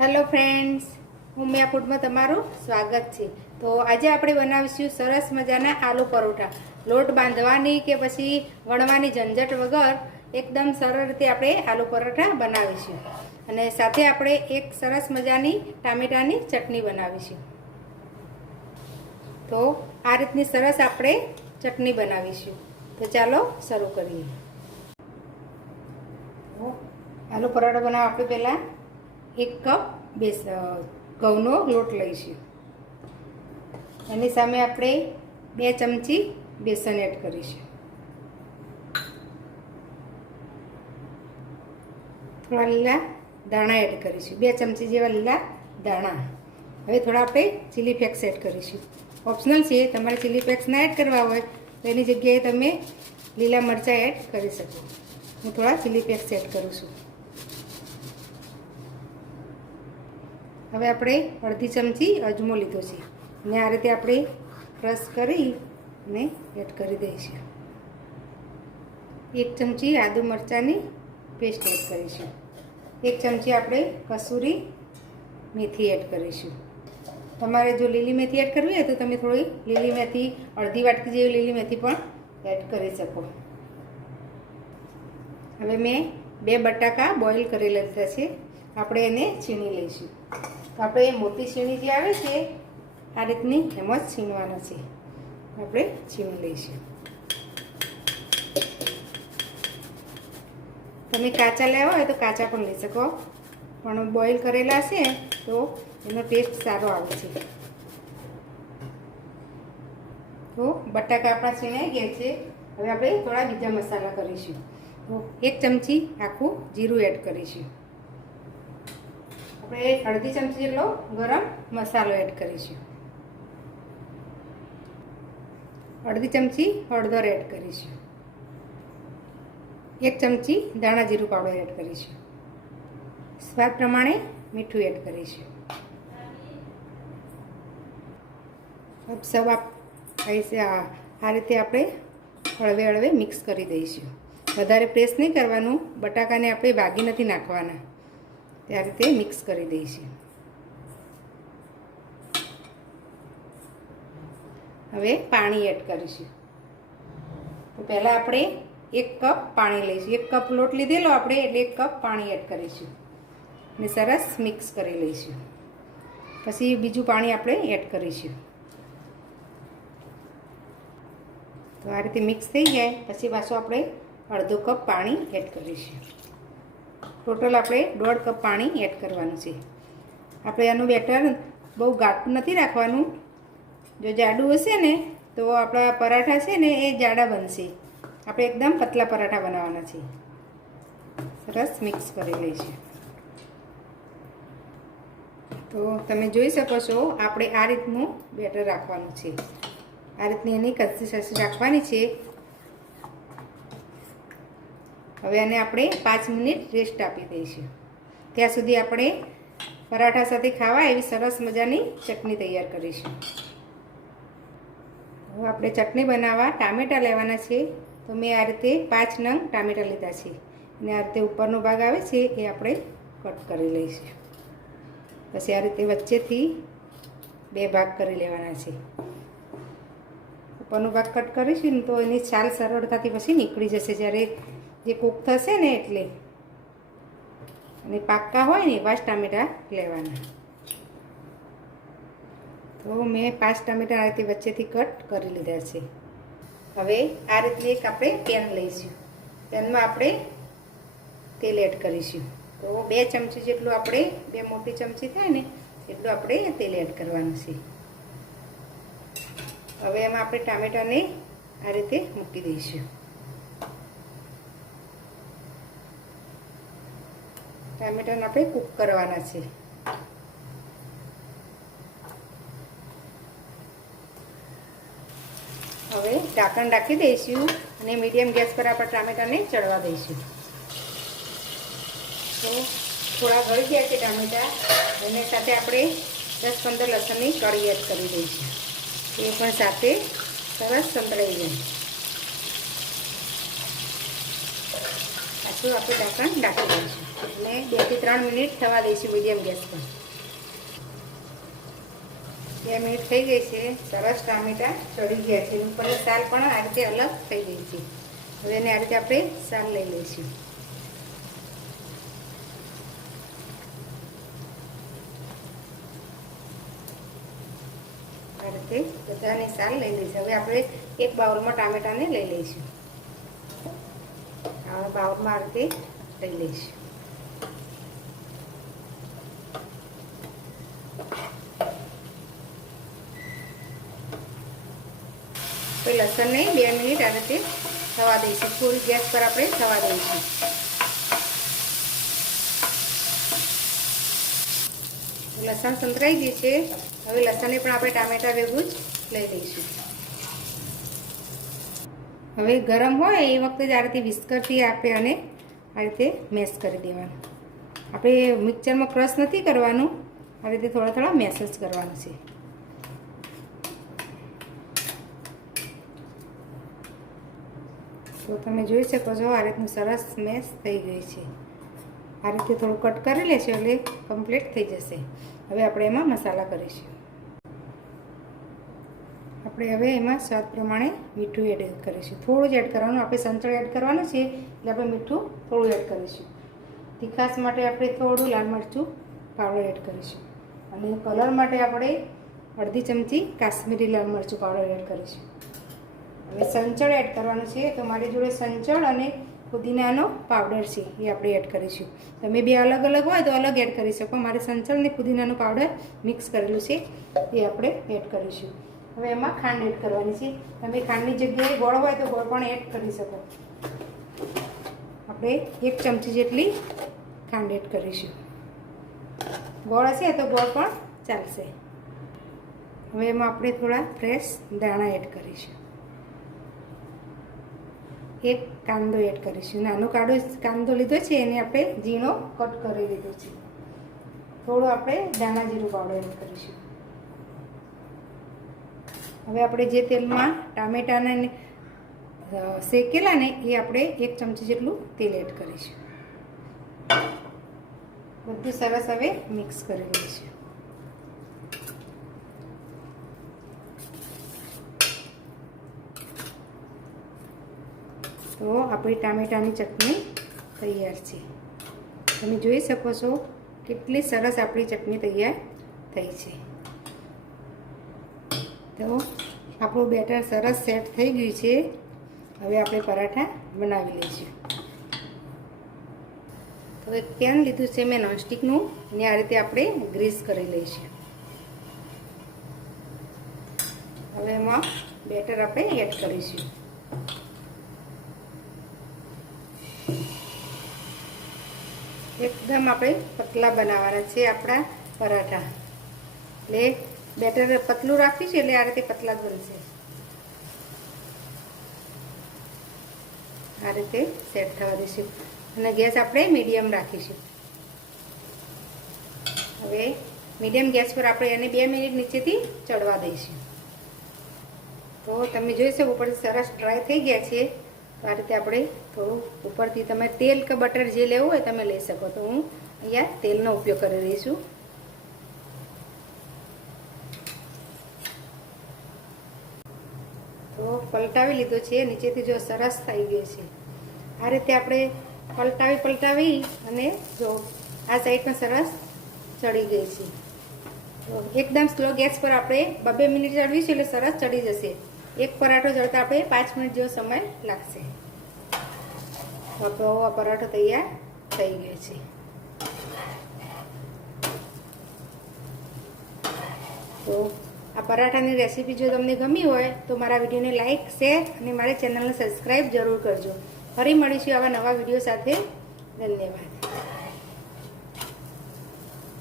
Hello friends હું મેં ફૂડમાં તમારું સ્વાગત છે. તો આજે આપણે બનાવીશું સરસ મજાના આલુ પરોઠા. લોટ બાંધવાની કે પછી વણવાની ઝંઝટ વગર એકદમ સરળ રીતે આપણે આલુ પરોઠા બનાવીશું. અને સાથે આપણે એક સરસ મજાની ટામેટાની ચટણી બનાવીશું. તો આ રીતની સરસ આપણે ચટણી બનાવીશું. તો ચાલો શરૂ કરીએ. આલુ પરોઠા બનાવવા આપણે પહેલાં એક કપ બેસ ઘઉંનો લોટ લઈશું. એની સામે આપણે બે ચમચી બેસન એડ કરીશું. થોડા લીલા દાણા એડ કરીશું. બે ચમચી જેવા લીલા દાણા હવે થોડા આપણે ચીલી ફ્લેક્સ એડ કરીશું. ઓપ્શનલ છે, તમારે ચીલી ફ્લેક્સ ના એડ કરવા હોય, તો એની જગ્યાએ તમે લીલા મરચાં એડ કરી શકો. હું થોડા ચીલી ફ્લેક્સ એડ કરું છું. હવે આપણે અડધી ચમચી અજમો લીધો છે. અને આ રીતે આપણે ક્રશ કરી અને એડ કરી દઈશું. એક ચમચી આદુ મરચાંની પેસ્ટ એડ કરીશું. એક ચમચી આપણે કસૂરી મેથી એડ કરીશું. તમારે જો લીલી મેથી એડ કરવી હોય તો તમે થોડી લીલી મેથી, અડધી વાટકી જેવી લીલી મેથી પણ એડ કરી શકો. હવે મેં બે બટાકા બોઇલ કરેલા લીધા છે. આપણે એને છીણી લઈશું. તો આપણે મોટી છીણી જે આવે છે, આ રીતની એમ જ છીણવાના છે. આપણે છીણી લઈશું. તમે કાચા લેવા હોય તો કાચા પણ લઈ શકો. પણ બોઇલ કરેલા છે, તો એનો ટેસ્ટ સારો આવે છે. તો બટાકા આપણા છીણાઈ ગયા છે. હવે આપણે થોડા બીજા મસાલા કરીશું. તો એક ચમચી આખું જીરું એડ કરીશું. આપણે અડધી ચમચી જેટલો ગરમ મસાલો એડ કરીશું. અડધી ચમચી, હળદર એડ કરીશું. એક ચમચી દાણા જીરું પાવડર એડ કરીશું. સ્વાદ પ્રમાણે મીઠું એડ કરીશું. સબ ऐसे આ આ રીતે આપણે હળવે હળવે મિક્સ કરી દઈશું. વધારે પ્રેસ નહીં કરવાનું, બટાકાને આપણે ભાગી નથી નાખવાના. તે આ રીતે મિક્સ કરી દઈશું હવે પાણી એડ કરીશું. તો પહેલાં આપણે એક કપ પાણી લઈશું. એક કપ લોટ લીધેલો આપણે, એટલે એક કપ પાણી એડ કરીશું. અને સરસ મિક્સ કરી લઈશું. પછી બીજું પાણી આપણે એડ કરીશું. તો આ રીતે મિક્સ થઈ જાય. પછી પાછું આપણે અડધો કપ પાણી એડ કરીશું. ટોટલ આપણે દોઢ કપ પાણી એડ કરવાનું છે. આપણે આનું બેટર બહુ ગાટું નથી રાખવાનું. જો જાડું હશે ને, તો આપણા પરાઠા છે ને, એ જાડા બનશે. આપણે એકદમ પતલા પરાઠા બનાવવાના છે સરસ મિક્સ કરી લઈશું. તો તમે જોઈ શકો છો, આપણે આ રીતનું બેટર રાખવાનું છે. આ રીતની એની કન્સિસ્ટન્સી રાખવાની છે. હવે આને આપણે પાંચ મિનિટ રેસ્ટ આપી દઈશું. ત્યાં સુધી આપણે પરાઠા સાથે ખાવા એવી સરસ મજાની ચટણી તૈયાર કરીશું. હવે આપણે ચટણી બનાવવા ટામેટાં લેવાના છે. તો મેં આ રીતે પાંચ નંગ ટામેટાં લીધા છે. અને આ રીતે ઉપરનો ભાગ આવે છે એ આપણે કટ કરી લઈશું. પછી આ રીતે વચ્ચેથી બે ભાગ કરી લેવાના છે. ઉપરનો ભાગ કટ કરીશું ને તો એની છાલ સરળતાથી પછી નીકળી જશે. જ્યારે જે કૂક થશે ને એટલે. અને પાક્કા હોય ને પાંચ ટામેટા ટામેટાં લેવાના. તો મેં પાંચ ટામેટા આ રીતે વચ્ચેથી કટ કરી લીધા છે. હવે આ રીતની એક આપણે પેન લઈશું. પેનમાં આપણે તેલ એડ કરીશું. તો બે ચમચી જેટલું આપણે, બે મોટી ચમચી થાય ને એટલું આપણે તેલ એડ કરવાનું છે. હવે એમાં આપણે ટામેટાને આ રીતે મૂકી દઈશું. ટામેટાને આપણે કૂક કરવાના છે. હવે ઢાંકણ રાખી દઈશું અને મીડિયમ ગેસ પર આપણે ટામેટાને ચડવા દઈશું. તો થોડા ગળી ગયા છે ટામેટા અને સાથે આપણે દસ પંદર લસણની કળી એડ કરી દઈશું. એ પણ સાથે સરસ સંતળાઈ જાય. પાછું આપણે ઢાંકણ ઢાંકી દઈશું. અને બેથી ત્રણ મિનિટ થવા દઈશું મીડિયમ ગેસ પર. બે મિનિટ થઈ ગઈ છે. સરસ ટામેટા ચડી ગયા છે. ઉપર સાલ પણ આ રીતે અલગ થઈ ગઈ છે. હવે એને આ રીતે આપણે સાલ લઈ લઈશું. આ રીતે બધાની સાલ લઈ લઈશું. હવે આપણે એક બાઉલમાં ટામેટાને લઈ લઈશું. બાઉલમાં આ રીતે લઈ લઈશું. તો લસણને બે મિનિટ આ રીતે થવા દઈશું. ફૂલ ગેસ પર આપણે થવા દઈશું. લસણ સંતરાઈ ગઈ છે. હવે લસણને પણ આપણે ટામેટા ભેગું જ લઈ લઈશું. હવે ગરમ હોય એ વખતે જ આ રીતે વિસ્કરથી આપણે અને આ રીતે મેશ કરી દેવાનું. આપણે મિક્સરમાં ક્રશ નથી કરવાનું, આ રીતે થોડા થોડા મેશ જ કરવાનું છે. તો તમે જોઈ શકો છો આ રીતનું સરસ મેશ થઈ ગઈ છે. આ રીતે થોડું કટ કરી લેશો એટલે કમ્પ્લીટ થઈ જશે. હવે આપણે એમાં મસાલા કરીશું. આપણે હવે એમાં સ્વાદ પ્રમાણે મીઠું એડ કરીશું. થોડું જ એડ કરવાનું, આપણે સંચળ એડ કરવાનું છે, એટલે આપણે મીઠું થોડું એડ કરીશું. તીખાસ માટે આપણે થોડું લાલ મરચું પાવડર એડ કરીશું. અને કલર માટે આપણે અડધી ચમચી કાશ્મીરી લાલ મરચું પાવડર એડ કરીશું. હવે સંચળ એડ કરવાનું છે, તો મારી જોડે સંચળ અને પુદીનાનો પાવડર છે, એ આપણે એડ કરીશું. તમે બે અલગ અલગ હોય તો અલગ એડ કરી શકો. મારે સંચળ અને પુદીનાનો પાવડર મિક્સ કરેલું છે, એ આપણે એડ કરીશું. હવે એમાં ખાંડ એડ કરવાની છે. તમે ખાંડની જગ્યાએ ગોળ હોય તો ગોળ પણ એડ કરી શકો. આપણે એક ચમચી જેટલી ખાંડ એડ કરીશું. ગોળ હશે તો ગોળ પણ ચાલશે. હવે એમાં આપણે થોડા ફ્રેશ દાણા એડ કરીશું. એક કાંદો એડ કરીશું. નાનો કાંદો કાંદો લીધો છે, એને આપણે ઝીણો કટ કરી લીધો છે. થોડો આપણે દાણા જીરું પાવડર એડ કરીશું. હવે આપણે જે તેલમાં ટામેટાના શેકેલા ને, એ આપણે એક ચમચી જેટલું તેલ એડ કરીશું. બધું સરસ હવે મિક્સ કરી લઈશું. તો આપણી ટામેટાની ચટણી તૈયાર છે. તમે જોઈ શકો છો કેટલી સરસ આપણી ચટણી તૈયાર થઈ છે. તો આપણું બેટર સરસ સેટ થઈ ગયું છે. હવે આપણે પરાઠા બનાવી લઈશું. તો એક પેન લીધું છે મેં નોનસ્ટિકનું ને આ રીતે આપણે ગ્રીસ કરી લઈશું. હવે એમાં બેટર આપણે એડ કરીશું. એકદમ આપણે પતલા બનાવવાના છે આપણા પરાઠા. એટલે બેટર પતલું રાખીશું એટલે આ રીતે પતલા જ બનશે આ રીતે સેટ થવા દઈશું. અને ગેસ આપણે મીડિયમ રાખીશું. હવે મીડિયમ ગેસ પર આપણે એને બે મિનિટ નીચેથી ચડવા દઈશું. તો તમે જોઈ શકો ઉપર સરસ ડ્રાય થઈ ગયા છે. આ રીતે આપણે થોડું ઉપરથી તમે તેલ કે બટર જે લેવું હોય તમે લઈ શકો. તો હું અહીંયા તેલનો ઉપયોગ કરી રહી છું. તો પલટાવી લીધો છે, નીચેથી જો સરસ થઈ ગયો છે. આ રીતે આપણે પલટાવી પલટાવી અને જો આ સાઈડમાં સરસ ચડી ગઈ છે. એકદમ સ્લો ગેસ પર આપણે બબે મિનિટ ચડવીશું એટલે સરસ ચડી જશે. એક પરાઠો ચડતા આપણે પાંચ મિનિટ જેવો સમય લાગશે. તો આ પરાઠો તૈયાર થઈ ગયો છે. તો આ પરાઠાની રેસીપી જો તમને ગમી હોય, તો મારા વિડીયોને લાઇક શેર અને મારી ચેનલને સબસ્ક્રાઈબ જરૂર કરજો. ફરી મળીશું આવા નવા વીડિયો સાથે. ધન્યવાદ.